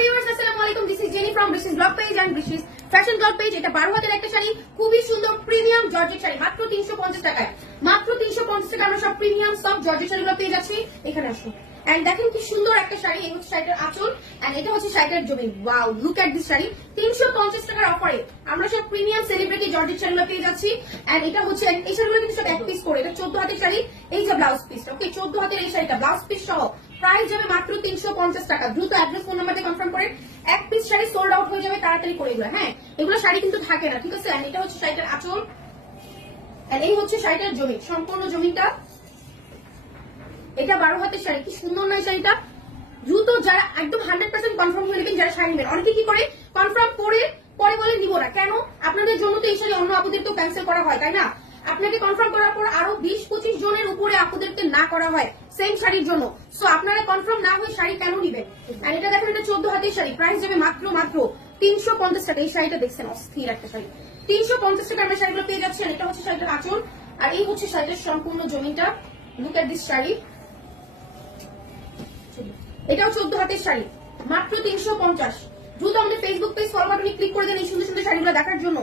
Viewers আসসালামু আলাইকুম, this is Jenny from British blog page and British fashion blog page. এটা 12 হাতের একটা শাড়ি, খুবই সুন্দর প্রিমিয়াম জর্জেট শাড়ি, মাত্র 350 টাকায়। মাত্র 350 টাকা আমরা সব প্রিমিয়াম সফট জর্জেট শাড়িগুলো পেয়ে যাচ্ছি। এখানে আসুন এন্ড দেখেন কি সুন্দর একটা শাড়ি। এই হচ্ছে শাড়িটার আঁচল এন্ড এটা হচ্ছে শাড়িটার জমি। Wow, look at this sari. 350 টাকার অফারে আমরা সব প্রিমিয়াম সেলিব্রিটি জর্জেট শাড়িগুলো পেয়ে যাচ্ছি। এন্ড এটা হচ্ছে এই শাড়িগুলো কিন্তু সব এক পিস করে, এটা 14 হাতের শাড়ি। এই যে ব্লাউজ পিসটা, ওকে 14 হাতের এই শাড়িটা ব্লাউজ পিস সহ প্রাইস যাবে মাত্র 350 টাকা। দ্রুত অ্যাড্রেস ফোন নাম্বার দিয়ে কনফার্ম করেন, এক পিস শাড়ি সোল্ড আউট হয়ে যাবে তাড়াতাড়ি করে। এগুলো হ্যাঁ, এগুলো শাড়ি কিন্তু থাকে না, ঠিক আছে। এন্ড এটা হচ্ছে শাড়িটার আঁচল এন্ড এই হচ্ছে শাড়িটার জমি, সম্পূর্ণ জমিটা। এটা 12 হাতের শাড়ি, কি সুন্দর নয় শাড়িটা। দ্রুত যারা একদম 100% কনফার্ম হয়ে নেবেন, যারা শাড়ি নেবেন। অনেকে কি করে কনফার্ম করে পরে বলে নিব না, কেন? আপনাদের জন্য তো এই শাড়ি অন্য আপুদের তো ক্যান্সেল করা হয়, তাই না? আপনাকে কনফার্ম করার পর আরো 20-25 জনের উপরে আপুদেরকে না করা হয় সেম শাড়ির জন্য। সো আপনারা কনফার্ম না হয়ে শাড়ি কেন নিবেন? আর এটা দেখেন, এটা 14 হাতের শাড়ি, প্রাইস যাবে মাত্র 350 টাকা। এই শাড়িটা দেখছেন, অস্থির একটা শাড়ি। 350 টাকা আমরা শাড়িগুলো পেয়ে যাচ্ছি। আর এটা হচ্ছে শাড়িটার আঁচল আর এই হচ্ছে শাড়িটার সম্পূর্ণ জমিটা। Look at this sari. এটাও 14 হাতের শাড়ি, মাত্র 350। দ্রুত আমাদের ফেসবুক পেজ ফলো বাটনে ক্লিক করে দেন এই সুন্দর সুন্দর শাড়িগুলো দেখার জন্য।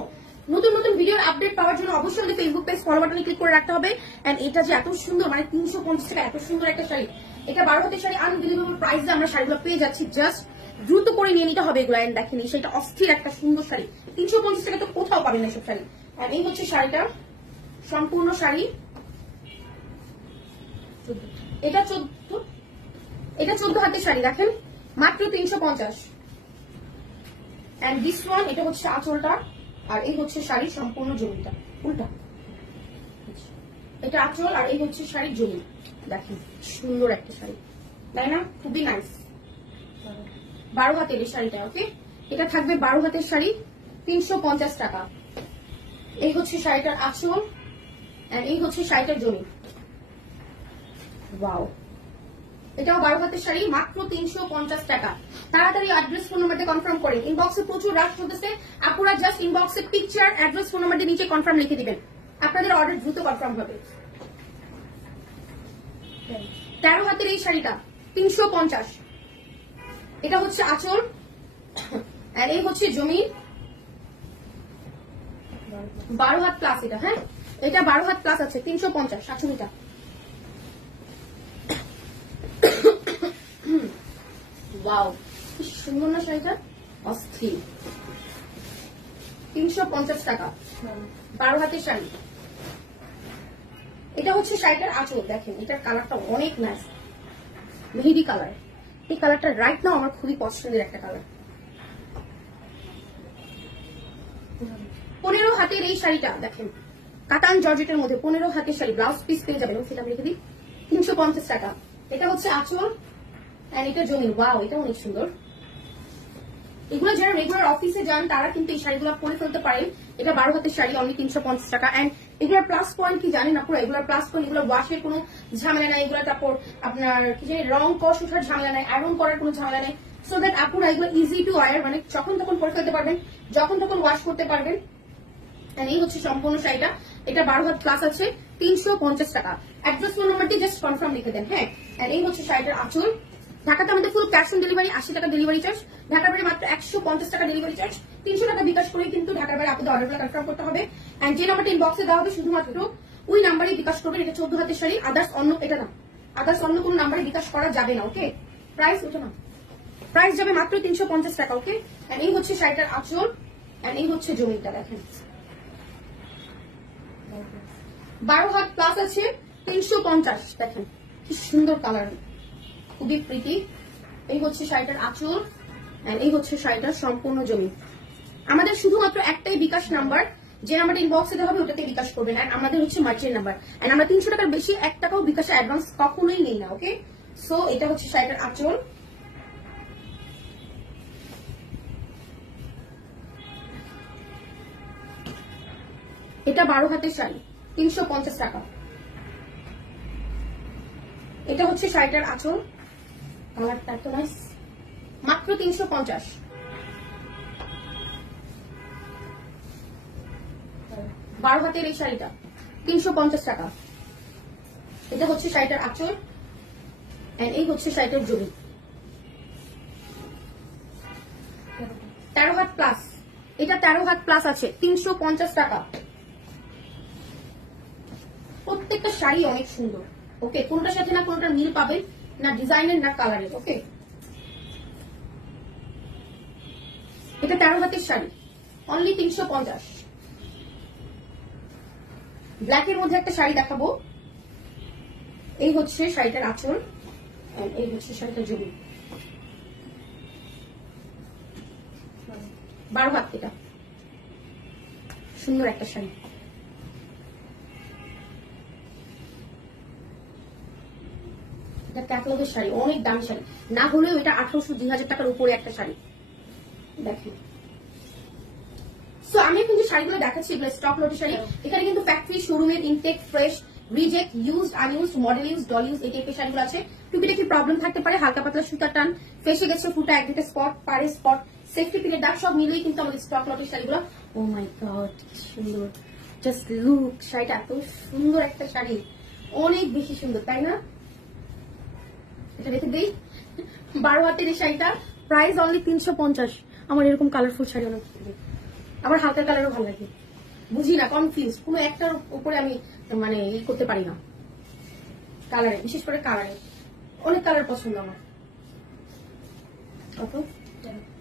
নতুন নতুন ভিডিওর আপডেট পাওয়ার জন্য অবশ্যই আমাদের ফেসবুক পেজ ফলো বাটনে ক্লিক করে রাখতে হবে। এন্ড এটা যে এত সুন্দর, মানে 350 টাকা এত সুন্দর একটা শাড়ি, এটা 12 হাতের শাড়ি, আনবিলিভেবল প্রাইসে আমরা শাড়িগুলো পেয়ে যাচ্ছি। জাস্ট দ্রুত করে নিয়ে নিতে হবে এগুলো। এন্ড দেখেন এই শাড়িটা অস্থির একটা সুন্দর শাড়ি, 350 টাকা তো কোথাও পাবেন না এসব শাড়ি। আর এই হচ্ছে শাড়িটা সম্পূর্ণ শাড়ি। এটা 14 হাতের শাড়ি, দেখেন মাত্র 350। এন্ড দিস ওয়ান, এটা হচ্ছে আঁচলটা আর এই হচ্ছে শাড়ির সম্পূর্ণ জমিটা। উল্টা, এটা আঁচল আর এই হচ্ছে শাড়ির জমি। দেখেন সুন্দর একটা শাড়ি, তাই না? খুবই নাইস। 12 হাতের এই শাড়িটা, ওকে। এটা থাকবে 12 হাতের শাড়ি, 350 টাকা। এই হচ্ছে শাড়িটার আঁচল আর এই হচ্ছে শাড়িটার জমি। ওয়াও, এটাও 12 হাতের শাড়ি, মাত্র 350 টাকা। তাড়াতাড়ি অ্যাড্রেস ফোন নাম্বার দিয়ে কনফার্ম করেন। ইনবক্সে প্রচুর রাশ চলতেছে, আপুরা জাস্ট ইনবক্সে পিকচার অ্যাড্রেস ফোন নাম্বার দিয়ে নিচে কনফার্ম লিখে দিবেন, আপনাদের অর্ডার দ্রুত কনফার্ম হবে। 13 হাতের এই শাড়িটা 350। এটা হচ্ছে আঁচল আর এই হচ্ছে জমি। 12 হাত প্লাস এটা, হ্যাঁ এটা 12 হাত প্লাস আছে, 350 শাশুড়িটা। ওয়াও, কি সুন্দর না শাড়িটা, অস্থির। 350 টাকা, 12 হাতের শাড়ি। এটা হচ্ছে শাড়িটার আঁচল, দেখেন এটার কালারটা অনেক নাইস, মেহেদি কালার। এই কালারটা রাইট নাও আমার খুবই পছন্দের একটা কালার। 15 হাতের এই শাড়িটা দেখেন, কাতান জর্জেটের মধ্যে 15 হাতের শাড়ি, ব্লাউজ পিস পেয়ে যাবেন, সেটা আমি লিখে দিই 350 টাকা। এটা হচ্ছে আঁচল আর এটা জমি। ওয়াও, এটা অনেক সুন্দর। এগুলো যারা রেগুলার অফিসে যান তারা কিন্তু এই শাড়িগুলো পরে ফেলতে পারেন। এটা 12 হাতের শাড়ি, অনলি 350 টাকা। এন্ড এগুলোর প্লাস পয়েন্ট কি জানেন আপনারা? এগুলোর প্লাস পয়েন্ট, এগুলো ওয়াশের কোনো ঝামেলা নাই, এগুলো তারপর আপনার কি জানি রং কষ ওঠার ঝামেলা নাই, আয়রন করার কোনো ঝামেলা নাই। সো দ্যাট আপুরা এগুলো ইজি টু ওয়্যার, মানে যখন তখন পরে ফেলতে পারবেন, যখন তখন ওয়াশ করতে পারবেন। এই হচ্ছে সম্পূর্ণ শাড়িটা, এটা 12 হাত প্লাস আছে, 350 টাকা। অ্যাড্রেস ফোন নাম্বার দিয়ে জাস্ট কনফার্ম লিখে দেন, হ্যাঁ। আর এই হচ্ছে শাড়িটার আঁচল। ঢাকাতে আমাদের ফুল ক্যাশ অন ডেলিভারি, 80 টাকা ডেলিভারি চার্জ। ঢাকার বাইরে মাত্র 150 টাকা ডেলিভারি চার্জ। 300 টাকা বিকাশ করে কিন্তু ঢাকার বাইরে আপনাদের অর্ডারগুলো কনফার্ম করতে হবে। এন্ড যে নাম্বারটা ইনবক্সে দেওয়া হবে শুধুমাত্র ওই নাম্বারে বিকাশ করবেন। এটা 14 হাতের শাড়ি, আদার্স অন্য এটা না, আদার্স অন্য কোনো নাম্বারে বিকাশ করা যাবে না, ওকে। প্রাইস ওটা না, প্রাইস যাবে মাত্র 350 টাকা, ওকে। এন্ড এই হচ্ছে শাড়িটার আঁচল এন্ড এই হচ্ছে জমিটা, দেখেন 12 হাত প্লাস আছে, 350। দেখেন কি সুন্দর কালার, খুবই প্রিটি। এই হচ্ছে শাড়িটার আঁচল এন্ড এই হচ্ছে শাড়িটার সম্পূর্ণ জমি। আমাদের শুধুমাত্র একটাই বিকাশ নাম্বার, যে নাম্বারটা ইনবক্সে দেওয়া হবে ওটাতে বিকাশ করবেন। আর আমাদের হচ্ছে মার্চেন্ট নাম্বার, এন্ড আমরা 300 টাকার বেশি 1 টাকাও বিকাশে অ্যাডভান্স কখনোই নেই না, ওকে। সো এটা হচ্ছে শাড়িটার আঁচল। এটা 12 হাতের শাড়ি, 350 টাকা। এটা হচ্ছে শাড়িটার আঁচল, কালারটা এত নাইস, মাত্র 350। 12 হাতের এই শাড়িটা 350 টাকা। এটা হচ্ছে শাড়িটার আঁচল এন্ড এই হচ্ছে শাড়িটার জমি। 13 হাত প্লাস, এটা 13 হাত প্লাস আছে 350 টাকা। প্রত্যেকটা শাড়ি অনেক সুন্দর। ওকে, কোনটার সাথে না কোনটার মিল পাবেন, না ডিজাইনের না কালারের। ওকে, এটা 13 হাতের শাড়ি, অনলি 350। ব্ল্যাকের মধ্যে একটা শাড়ি দেখাবো। এই হচ্ছে শাড়িটার আঁচল, এই হচ্ছে শাড়িটার জমি। 12 হাত, এটা সুন্দর একটা শাড়ি। এটা ক্যাটলগের শাড়ি, অনেক দামি শাড়ি, না হলেও এটা 1800-2000 টাকার উপরে একটা শাড়ি। দেখেন, সো আমি কিন্তু শাড়িগুলো দেখাচ্ছি, এগুলো স্টক লটের শাড়ি। এখানে কিন্তু ফ্যাক্টরি শোরুমের intact, fresh, reject, used, unused, model use, doll use, এই টাইপের শাড়িগুলো আছে। টুপিটা কি প্রবলেম থাকতে পারে, হালকা পাতলা সুতার টান, ফেসে গেছে ফুটা, এক দুটো স্পট, পারে স্পট, সেফটি পিনের দাগ, সব মিলিয়ে কিন্তু আমাদের স্টক লটের শাড়িগুলো। ও মাই গড, কি সুন্দর, জাস্ট লুক, শাড়িটা এত সুন্দর একটা শাড়ি, অনেক বেশি সুন্দর, তাই না? এটা রেখে দেই। 12 হাতের এই শাড়িটা প্রাইস অনলি 350। আমার এরকম কালারফুল শাড়ি অনেক, আমার হালকা কালারও ভালো লাগে, বুঝি না, কনফিউজ, কোনো একটার উপরে আমি মানে ই করতে পারি না। কালারে, বিশেষ করে কালারে, অনেক কালার পছন্দ আমার।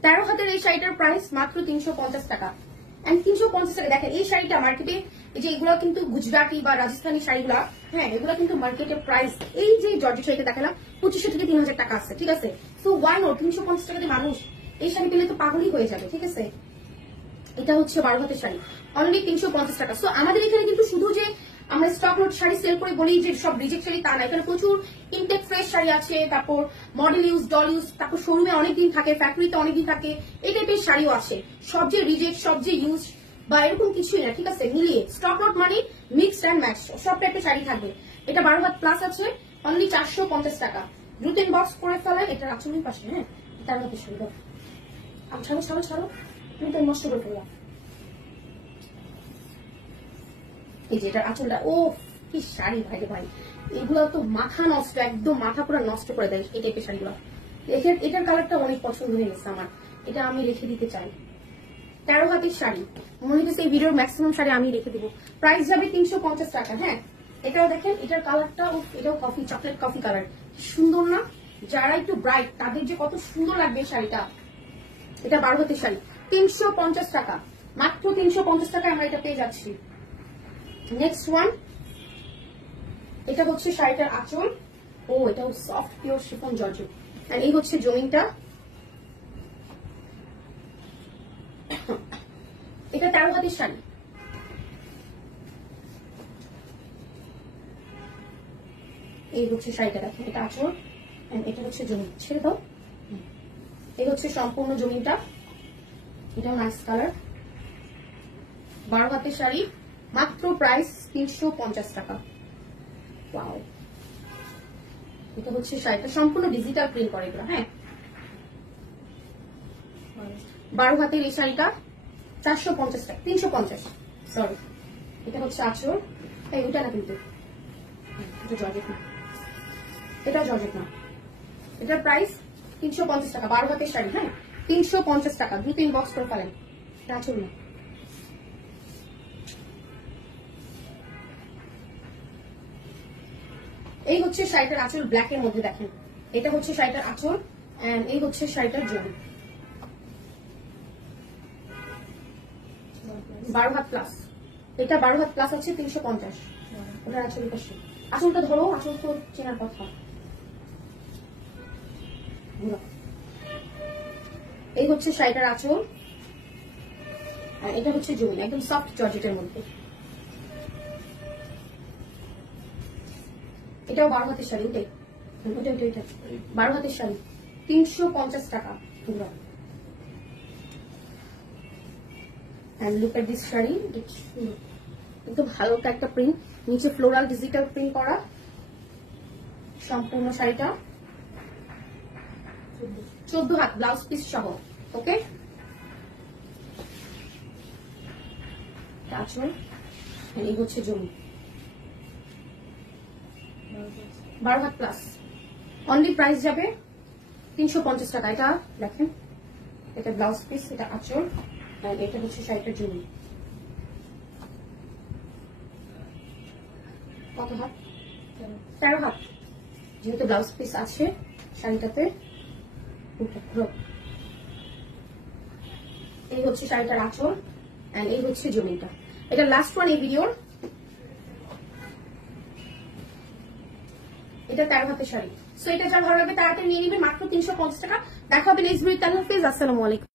13 হাতের এই শাড়িটার প্রাইস মাত্র 350 টাকা। 350 টাকা। দেখেন এই শাড়িটা মার্কেটে, এই যে এগুলো কিন্তু গুজরাটি বা রাজস্থানী শাড়িগুলা, হ্যাঁ এগুলো কিন্তু মার্কেটের প্রাইস, এই যে জর্জেট শাড়িটা দেখালাম 2500 থেকে 3000 টাকা আছে, ঠিক আছে? সো ওয়াই নট, 350 টাকাতে মানুষ এই শাড়ি পেলে তো পাগলই হয়ে যাবে, ঠিক আছে? এটা হচ্ছে 12 হাতের শাড়ি, অনলি 350 টাকা। সো আমাদের এখানে কিন্তু শুধু যে আমরা স্টক লট শাড়ি সেল করে বলি যে সব রিজেক্ট শাড়ি, তা না। এখানে প্রচুর ইনটেক ফ্রেশ শাড়ি আছে, তারপর মডেল ইউজ, ডল ইউজ, তারপর শোরুমে অনেকদিন থাকে, ফ্যাক্টরিতে অনেকদিন থাকে, এই টাইপের শাড়িও আছে। সব যে রিজেক্ট, সব যে ইউজ বা এরকম কিছুই না, ঠিক আছে? মিলিয়ে স্টক লট মানে মিক্সড অ্যান্ড ম্যাচ, সব টাইপের শাড়ি থাকবে। এটা 12 হাত প্লাস আছে, অনলি 450 টাকা। দ্রুত ইনবক্স করে ফেলায়, এটা আচরণের পাশে, হ্যাঁ 13 হাতের শাড়ি। ছাড়ো ছাড়ো ছাড়ো, তুমি তো নষ্ট করে ফেললাম। এই যে এটার আঁচলটা, ও কি শাড়ি ভাই রে ভাই, এগুলো তো মাথা নষ্ট, একদম মাথা পুরো নষ্ট করে দেয় এই টাইপের শাড়িগুলো। এটার কালারটা অনেক পছন্দ হয়ে গেছে আমার, এটা আমি রেখে দিতে চাই। 13 হাতের শাড়ি, মনে হচ্ছে এই ভিডিওর ম্যাক্সিমাম শাড়ি আমি রেখে দেবো। প্রাইস যাবে 350 টাকা। হ্যাঁ, এটাও দেখেন, এটার কালারটা, এটাও কফি, চকলেট কফি কালার, সুন্দর না? যারা একটু ব্রাইট তাদের যে কত সুন্দর লাগবে এই শাড়িটা। এটা 12 হাতের শাড়ি, 350 টাকা, মাত্র 350 টাকা আমরা এটা পেয়ে যাচ্ছি। নেক্সট ওয়ান, এটা হচ্ছে শাড়িটার আঁচল, ও এটাও সফট পিওর শিফন জর্জেট, আর এই হচ্ছে জমিনটা। এটা 13 হাতের শাড়ি, এই হচ্ছে শাড়িটা, দেখেন এটা আঁচল, এটা হচ্ছে জমিন, ছেড়ে দাও। এই হচ্ছে সম্পূর্ণ জমিনটা, এটাও নাইস কালার। 12 হাতের শাড়ি, মাত্র প্রাইস 350 টাকা। ওয়াও, এটা হচ্ছে শাড়িটা সম্পূর্ণ ডিজিটাল প্রিন্ট করে এগুলো। হ্যাঁ, 12 হাতের এই শাড়িটা 450 টাকা, 350, সরি। এটা হচ্ছে আঁচল, এই ওটা না কিন্তু, এটা জর্জেট না, এটা জর্জেট না। এটার প্রাইস 350 টাকা, 12 হাতের শাড়ি। হ্যাঁ, 350 টাকা, দ্রুত ইনবক্স করে ফেলেন। এটা আঁচল না। এই হচ্ছে শাড়িটার আঁচল, ব্ল্যাক এর মধ্যে দেখেন, এটা হচ্ছে শাড়িটার আঁচল, এন্ড এই হচ্ছে শাড়িটার জমি। 12 হাত প্লাস, এটা 12 হাত প্লাস আছে 350। ওটার আঁচলের পাশে, আঁচলটা ধরো, আঁচল তো চেনার কথা। এই হচ্ছে শাড়িটার আঁচল, আর এটা হচ্ছে জমি, একদম সফট জর্জেটের মধ্যে। এটাও 12 হাতের শাড়ি, ওটাই 12 হাতের শাড়ি, 350 টাকা পুরো। And look at this sari, একদম হালকা একটা প্রিন্ট, নিচে ফ্লোরাল ডিজিটাল প্রিন্ট করা সম্পূর্ণ শাড়িটা। 14 হাত ব্লাউজ পিস সহ। ওকে, আঁচল, এই হচ্ছে জমি। 12 হাত প্লাস, অনলি প্রাইস যাবে 350 টাকা। এটা দেখেন, এটা ব্লাউজ পিস, এটা আঁচল, আর এটা হচ্ছে শাড়িটার জমি। কত হাত? 13 হাত, যেহেতু ব্লাউজ পিস আছে শাড়িটাতে। এই হচ্ছে শাড়িটার আঁচল, এন্ড এই হচ্ছে জমিটা। এটা লাস্ট ওয়ান এই ভিডিওর। এটা 13 হাতের শাড়ি। সো এটা যার ভালো লাগবে তাড়াতাড়ি নিয়ে নিবে, মাত্র 350 টাকা। দেখা হবে নেক্সট ভিডিওতে। আল্লাহ হাফেজ, আসসালামু আলাইকুম।